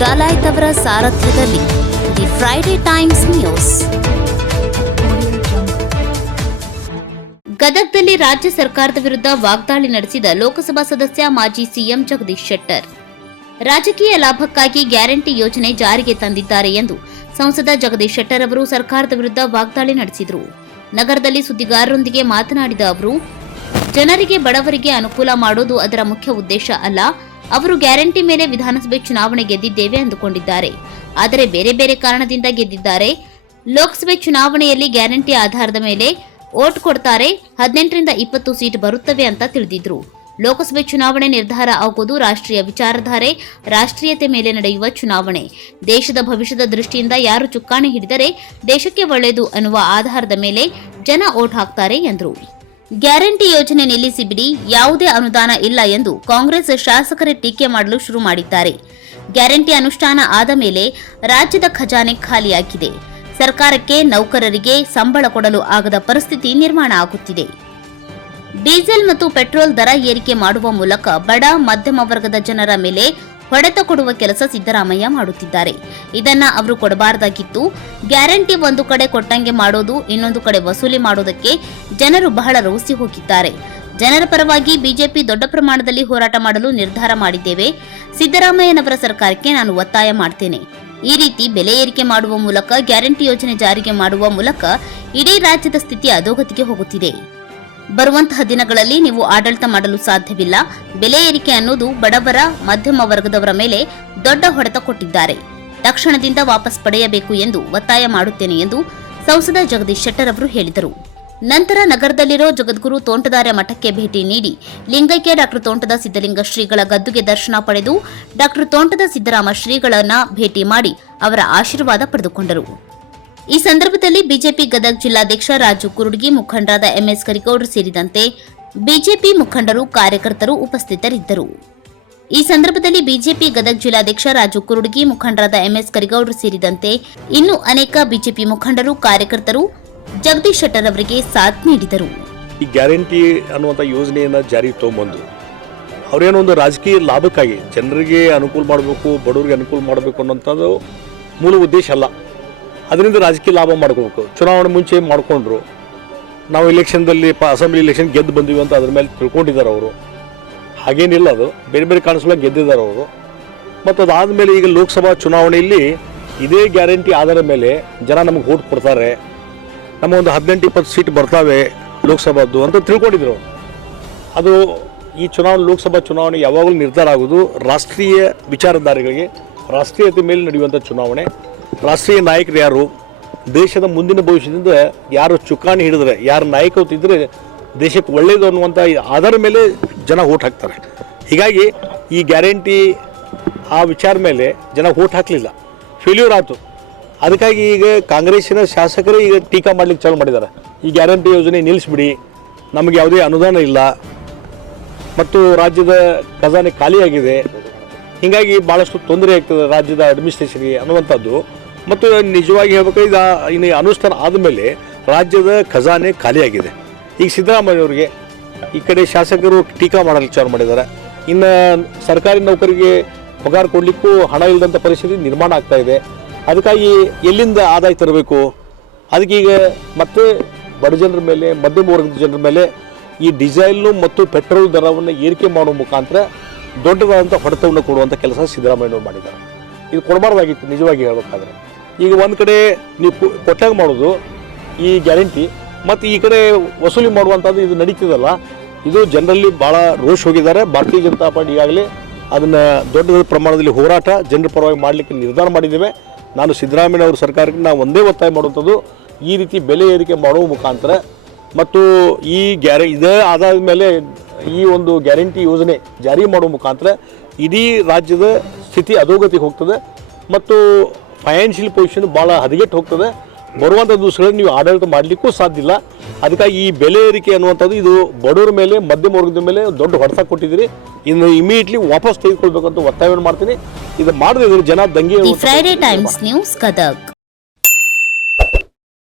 ಡಾಲಾಯ್ತ್ ಅವರ ಸಾರಥ್ಯದಲ್ಲಿ the Friday times news. ಗದಗದಲ್ಲಿ ರಾಜ್ಯ ಸರ್ಕಾರದ ವಿರುದ್ಧ ವಾಗ್ದಾಳಿ ನಡೆಸಿದ ಲೋಕಸಭಾ ಸದಸ್ಯ ಮಾಜಿ ಸಿಎಂ ಜಗದೀಶ್ ಶೆಟ್ಟರ್ ರಾಜಕೀಯ ಲಾಭಕ್ಕಾಗಿ ಗ್ಯಾರಂಟಿ ಯೋಜನೆ ಜಾರಿಗೆ ತಂದಿದ್ದಾರೆ ಎಂದು ಸಂಸದ ಜಗದೀಶ್ ಶೆಟ್ಟರ್ ಅವರು ಸರ್ಕಾರದ ವಿರುದ್ಧ ವಾಗ್ದಾಳಿ ನಡೆಸಿದರು. ನಗರದಲ್ಲಿ ಸುದ್ದಿಗಾರರೊಂದಿಗೆ ಮಾತನಾಡಿದ ಅವರು, ಜನರಿಗೆ ಬಡವರಿಗೆ ಅನುಕೂಲ ಮಾಡೋದು ಅದರ ಮುಖ್ಯ ಉದ್ದೇಶ ಅಲ್ಲ. ಅವರು ಗ್ಯಾರಂಟಿ ಮೇಲೆ ವಿಧಾನಸಭೆ ಚುನಾವಣೆ ಗೆದ್ದಿದ್ದೇವೆ ಅಂದುಕೊಂಡಿದ್ದಾರೆ. ಆದರೆ ಬೇರೆ ಬೇರೆ ಕಾರಣದಿಂದ ಗೆದ್ದಿದ್ದಾರೆ. ಲೋಕಸಭೆ ಚುನಾವಣೆಯಲ್ಲಿ ಗ್ಯಾರಂಟಿ ಆಧಾರದ ಮೇಲೆ ವೋಟ್ ಕೊಡ್ತಾರೆ. 18ರಿಂದ 20 ಸೀಟ್ ಬರುತ್ತವೆ ಅಂತ ತಿಳಿದಿದ್ರು. ಲೋಕಸಭೆ ಚುನಾವಣೆ ನಿರ್ಧಾರ ಆಗೋದು ರಾಷ್ಟ್ರೀಯ ವಿಚಾರಧಾರೆ, ರಾಷ್ಟ್ರೀಯತೆ ಮೇಲೆ ನಡೆಯುವ ಚುನಾವಣೆ. ದೇಶದ ಭವಿಷ್ಯದ ದೃಷ್ಟಿಯಿಂದ ಯಾರು ಚುಕ್ಕಾಣಿ ಹಿಡಿದರೆ ದೇಶಕ್ಕೆ ಒಳ್ಳೆಯದು ಅನ್ನುವ ಆಧಾರದ ಮೇಲೆ ಜನ ವೋಟ್ ಹಾಕ್ತಾರೆ ಎಂದರು. ಗ್ಯಾರಂಟಿ ಯೋಜನೆ ನಿಲ್ಲಿಸಿ ಬಿಡಿ, ಯಾವುದೇ ಅನುದಾನ ಇಲ್ಲ ಎಂದು ಕಾಂಗ್ರೆಸ್ ಶಾಸಕರೇ ಟೀಕೆ ಮಾಡಲು ಶುರು ಮಾಡಿದ್ದಾರೆ. ಗ್ಯಾರಂಟಿ ಅನುಷ್ಠಾನ ಆದ ಮೇಲೆ ರಾಜ್ಯದ ಖಜಾನೆ ಖಾಲಿಯಾಗಿದೆ. ಸರ್ಕಾರಕ್ಕೆ ನೌಕರರಿಗೆ ಸಂಬಳ ಕೊಡಲು ಆಗದ ಪರಿಸ್ಥಿತಿ ನಿರ್ಮಾಣ ಆಗುತ್ತಿದೆ. ಡೀಸೆಲ್ ಮತ್ತು ಪೆಟ್ರೋಲ್ ದರ ಏರಿಕೆ ಮಾಡುವ ಮೂಲಕ ಬಡ ಮಧ್ಯಮ ವರ್ಗದ ಜನರ ಮೇಲೆ ಹೊಡೆತ ಕೊಡುವ ಕೆಲಸ ಸಿದ್ದರಾಮಯ್ಯ ಮಾಡುತ್ತಿದ್ದಾರೆ. ಇದನ್ನ ಅವರು ಕೊಡಬಾರದಾಗಿತ್ತು. ಗ್ಯಾರಂಟಿ ಒಂದು ಕಡೆ ಕೊಟ್ಟಂಗೆ ಮಾಡೋದು, ಇನ್ನೊಂದು ಕಡೆ ವಸೂಲಿ ಮಾಡೋದಕ್ಕೆ ಜನರು ಬಹಳ ರೋಸಿ ಹೋಗಿದ್ದಾರೆ. ಜನರ ಪರವಾಗಿ ಬಿಜೆಪಿ ದೊಡ್ಡ ಪ್ರಮಾಣದಲ್ಲಿ ಹೋರಾಟ ಮಾಡಲು ನಿರ್ಧಾರ ಮಾಡಿದ್ದೇವೆ. ಸಿದ್ದರಾಮಯ್ಯನವರ ಸರ್ಕಾರಕ್ಕೆ ನಾನು ಒತ್ತಾಯ ಮಾಡ್ತೇನೆ. ಈ ರೀತಿ ಬೆಲೆ ಏರಿಕೆ ಮಾಡುವ ಮೂಲಕ ಗ್ಯಾರಂಟಿ ಯೋಜನೆ ಜಾರಿಗೆ ಮಾಡುವ ಮೂಲಕ ಇಡೀ ರಾಜ್ಯದ ಸ್ಥಿತಿ ಅಧೋಗತಿಗೆ ಹೋಗುತ್ತಿದೆ. ಬರುವಂತಹ ದಿನಗಳಲ್ಲಿ ನೀವು ಆಡಳಿತ ಮಾಡಲು ಸಾಧ್ಯವಿಲ್ಲ. ಬೆಲೆ ಏರಿಕೆ ಅನ್ನೋದು ಬಡವರ ಮಧ್ಯಮ ವರ್ಗದವರ ಮೇಲೆ ದೊಡ್ಡ ಹೊಡೆತ ಕೊಟ್ಟಿದ್ದಾರೆ. ತಕ್ಷಣದಿಂದ ವಾಪಸ್ ಪಡೆಯಬೇಕು ಎಂದು ಒತ್ತಾಯ ಮಾಡುತ್ತೇನೆ ಎಂದು ಸಂಸದ ಜಗದೀಶ್ ಶೆಟ್ಟರ್ ಅವರು ಹೇಳಿದರು. ನಂತರ ನಗರದಲ್ಲಿರೋ ಜಗದ್ಗುರು ತೋಂಟದಾರ್ಯ ಮಠಕ್ಕೆ ಭೇಟಿ ನೀಡಿ ಲಿಂಗೈಕ್ಯ ಡಾ ತೋಂಟದ ಸಿದ್ದಲಿಂಗ ಶ್ರೀಗಳ ಗದ್ದುಗೆ ದರ್ಶನ ಪಡೆದು ಡಾ ತೋಂಟದ ಸಿದ್ದರಾಮ ಶ್ರೀಗಳನ್ನ ಭೇಟಿ ಮಾಡಿ ಅವರ ಆಶೀರ್ವಾದ ಪಡೆದುಕೊಂಡರು. ಈ ಸಂದರ್ಭದಲ್ಲಿ ಬಿಜೆಪಿ ಗದಗ ಜಿಲ್ಲಾಧ್ಯಕ್ಷ ರಾಜು ಕುರುಡ್ಗಿ, ಮುಖಂಡರಾದ ಎಂಎಸ್ ಕರಿಗೌಡರು ಸೇರಿದಂತೆ ಬಿಜೆಪಿ ಮುಖಂಡರು, ಕಾರ್ಯಕರ್ತರು ಉಪಸ್ಥಿತರಿದ್ದರು. ಈ ಸಂದರ್ಭದಲ್ಲಿ ಬಿಜೆಪಿ ಗದಗ ಜಿಲ್ಲಾಧ್ಯಕ್ಷ ರಾಜು ಕುರುಡ್ಗಿ, ಮುಖಂಡರಾದ ಎಂಎಸ್ ಕರಿಗೌಡರು ಸೇರಿದಂತೆ ಇನ್ನೂ ಅನೇಕ ಬಿಜೆಪಿ ಮುಖಂಡರು, ಕಾರ್ಯಕರ್ತರು ಜಗದೀಶ್ ಶೆಟ್ಟರ್ ಅವರಿಗೆ ಸಾಥ್ ನೀಡಿದರು. ಈ ಗ್ಯಾರಂಟಿ ಅನ್ನುವಂಥ ಯೋಜನೆಯನ್ನು ಜಾರಿಗೆ ತಗೊಂಬಂದು ಅವರೇನೋ ಒಂದು ರಾಜಕೀಯ ಲಾಭಕ್ಕಾಗಿ ಜನರಿಗೆ ಅನುಕೂಲ ಮಾಡಬೇಕು, ಬಡವರಿಗೆ ಅನುಕೂಲ ಮಾಡಬೇಕು ಅನ್ನೋಂಥದ್ದು ಮೂಲ ಉದ್ದೇಶ ಅಲ್ಲ. ಅದರಿಂದ ರಾಜಕೀಯ ಲಾಭ ಮಾಡ್ಕೋಬೇಕು. ಚುನಾವಣೆ ಮುಂಚೆ ಮಾಡಿಕೊಂಡ್ರು. ನಾವು ಇಲೆಕ್ಷನ್ದಲ್ಲಿ ಅಸೆಂಬ್ಲಿ ಇಲೆಕ್ಷನ್ ಗೆದ್ದು ಬಂದಿವಿ ಅಂತ ಅದ್ರ ಮೇಲೆ ತಿಳ್ಕೊಂಡಿದ್ದಾರೆ ಅವರು. ಹಾಗೇನಿಲ್ಲ, ಅದು ಬೇರೆ ಬೇರೆ ಕಾಣಿಸ್ಲಾಗ ಗೆದ್ದಿದ್ದಾರೆ ಅವರು. ಮತ್ತು ಅದಾದಮೇಲೆ ಈಗ ಲೋಕಸಭಾ ಚುನಾವಣೆಯಲ್ಲಿ ಇದೇ ಗ್ಯಾರಂಟಿ ಆಧಾರದ ಮೇಲೆ ಜನ ನಮಗೆ ವೋಟ್ ಕೊಡ್ತಾರೆ, ನಮ್ಮ ಒಂದು 18-20 ಸೀಟ್ ಬರ್ತಾವೆ ಲೋಕಸಭಾದ್ದು ಅಂತ ತಿಳ್ಕೊಂಡಿದ್ರು. ಅದು ಈ ಲೋಕಸಭಾ ಚುನಾವಣೆ ಯಾವಾಗಲೂ ನಿರ್ಧಾರ ಆಗೋದು ರಾಷ್ಟ್ರೀಯ ವಿಚಾರಧಾರೆಗಳಿಗೆ, ರಾಷ್ಟ್ರೀಯತೆ ಮೇಲೆ ನಡೆಯುವಂಥ ಚುನಾವಣೆ. ರಾಷ್ಟ್ರೀಯ ನಾಯಕರು ಯಾರು, ದೇಶದ ಮುಂದಿನ ಭವಿಷ್ಯದಿಂದ ಯಾರು ಚುಕ್ಕಾಣಿ ಹಿಡಿದ್ರೆ, ಯಾರು ನಾಯಕತ್ವ ಇದ್ದರೆ ದೇಶಕ್ಕೆ ಒಳ್ಳೆಯದು ಅನ್ನುವಂಥ ಆಧಾರದ ಮೇಲೆ ಜನ ವೋಟ್ ಹಾಕ್ತಾರೆ. ಹೀಗಾಗಿ ಈ ಗ್ಯಾರಂಟಿ ಆ ವಿಚಾರ ಮೇಲೆ ಜನ ವೋಟ್ ಹಾಕಲಿಲ್ಲ, ಫೇಲ್ಯೂರ್ ಆಯಿತು. ಅದಕ್ಕಾಗಿ ಈಗ ಕಾಂಗ್ರೆಸ್ಸಿನ ಶಾಸಕರೇ ಈಗ ಟೀಕಾ ಮಾಡಲಿಕ್ಕೆ ಚಾಲು ಮಾಡಿದ್ದಾರೆ. ಈ ಗ್ಯಾರಂಟಿ ಯೋಜನೆ ನಿಲ್ಲಿಸ್ಬಿಡಿ, ನಮಗೆ ಯಾವುದೇ ಅನುದಾನ ಇಲ್ಲ ಮತ್ತು ರಾಜ್ಯದ ಖಜಾನೆ ಖಾಲಿಯಾಗಿದೆ, ಹೀಗಾಗಿ ಭಾಳಷ್ಟು ತೊಂದರೆ ಆಗ್ತದೆ ರಾಜ್ಯದ ಅಡ್ಮಿನಿಸ್ಟ್ರೇಷನ್ಗೆ ಅನ್ನುವಂಥದ್ದು. ಮತ್ತು ನಿಜವಾಗಿ ಹೇಳ್ಬೇಕಾದ್ರೆ ಇನ್ನು ಅನುಷ್ಠಾನ ಆದಮೇಲೆ ರಾಜ್ಯದ ಖಜಾನೆ ಖಾಲಿಯಾಗಿದೆ. ಈಗ ಸಿದ್ದರಾಮಯ್ಯವರಿಗೆ ಈ ಕಡೆ ಶಾಸಕರು ಟೀಕಾ ಮಾಡಲಿಕ್ಕೆ ಚಾಲು ಮಾಡಿದ್ದಾರೆ. ಇನ್ನು ಸರ್ಕಾರಿ ನೌಕರಿಗೆ ಪಗಾರ ಕೊಡಲಿಕ್ಕೂ ಹಣ ಇಲ್ಲದಂಥ ಪರಿಸ್ಥಿತಿ ನಿರ್ಮಾಣ ಆಗ್ತಾ ಇದೆ. ಅದಕ್ಕಾಗಿ ಎಲ್ಲಿಂದ ಆದಾಯ ತರಬೇಕು? ಅದಕ್ಕೆ ಈಗ ಮತ್ತೆ ಬಡ ಜನರ ಮೇಲೆ, ಮಧ್ಯಮ ವರ್ಗದ ಜನರ ಮೇಲೆ ಈ ಡೀಸೆಲ್ನು ಮತ್ತು ಪೆಟ್ರೋಲ್ ದರವನ್ನು ಏರಿಕೆ ಮಾಡುವ ಮುಖಾಂತರ ದೊಡ್ಡದಾದಂಥ ಹೊಡೆತವನ್ನು ಕೊಡುವಂಥ ಕೆಲಸ ಸಿದ್ದರಾಮಯ್ಯನವರು ಮಾಡಿದ್ದಾರೆ. ಇದು ಕೊಡಬಾರ್ದಾಗಿತ್ತು ನಿಜವಾಗಿ ಹೇಳಬೇಕಾದ್ರೆ. ಈಗ ಒಂದು ಕಡೆ ನೀವು ಕೊಟ್ಟಾಗ ಮಾಡೋದು ಈ ಗ್ಯಾರಂಟಿ, ಮತ್ತು ಈ ಕಡೆ ವಸೂಲಿ ಮಾಡುವಂಥದ್ದು ಇದು ನಡೀತಿದಲ್ಲ, ಇದು ಜನರಲ್ಲಿ ಭಾಳ ರೋಷ್ ಹೋಗಿದ್ದಾರೆ. ಭಾರತೀಯ ಜನತಾ ಪಾರ್ಟಿ ಈಗಾಗಲೇ ಅದನ್ನು ದೊಡ್ಡ ಪ್ರಮಾಣದಲ್ಲಿ ಹೋರಾಟ ಜನರ ಪರವಾಗಿ ಮಾಡಲಿಕ್ಕೆ ನಿರ್ಧಾರ ಮಾಡಿದ್ದೇವೆ. ನಾನು ಸಿದ್ದರಾಮಯ್ಯನವ್ರ ಸರ್ಕಾರಕ್ಕೆ ನಾವು ಒಂದೇ ಒತ್ತಾಯ ಮಾಡುವಂಥದ್ದು, ಈ ರೀತಿ ಬೆಲೆ ಏರಿಕೆ ಮಾಡುವ ಮುಖಾಂತರ ಮತ್ತು ಈ ಇದೇ ಆದಾದ ಮೇಲೆ ಈ ಒಂದು ಗ್ಯಾರಂಟಿ ಯೋಜನೆ ಜಾರಿ ಮಾಡುವ ಮುಖಾಂತರ ಇಡೀ ರಾಜ್ಯದ ಸ್ಥಿತಿ ಅಧೋಗತಿಗೆ ಹೋಗ್ತದೆ ಮತ್ತು ಫೈನಾನ್ಷಿಯಲ್ ಪೊಸಿಷನ್ ಭಾಳ ಹದಗೆಟ್ಟು ಹೋಗ್ತದೆ. ಬರುವಂಥ ದಿವಸಗಳಲ್ಲಿ ನೀವು ಆಡಳಿತ ಮಾಡಲಿಕ್ಕೂ ಸಾಧ್ಯ ಇಲ್ಲ. ಅದಕ್ಕಾಗಿ ಈ ಬೆಲೆ ಏರಿಕೆ ಅನ್ನುವಂಥದ್ದು ಇದು ಬಡವರ ಮೇಲೆ, ಮಧ್ಯಮ ವರ್ಗದ ಮೇಲೆ ದೊಡ್ಡ ಹೊಡೆತ ಕೊಟ್ಟಿದ್ದೀರಿ. ಇನ್ನು ಇಮಿಡಿಯೇಟ್ಲಿ ವಾಪಸ್ ತೆಗೆದುಕೊಳ್ಬೇಕಂತ ಒತ್ತಾಯವನ್ನು ಮಾಡ್ತೀನಿ. ಇದು ಮಾಡದಿದ್ರೆ ಜನ ದಂಗೆ. Friday times news Gadag.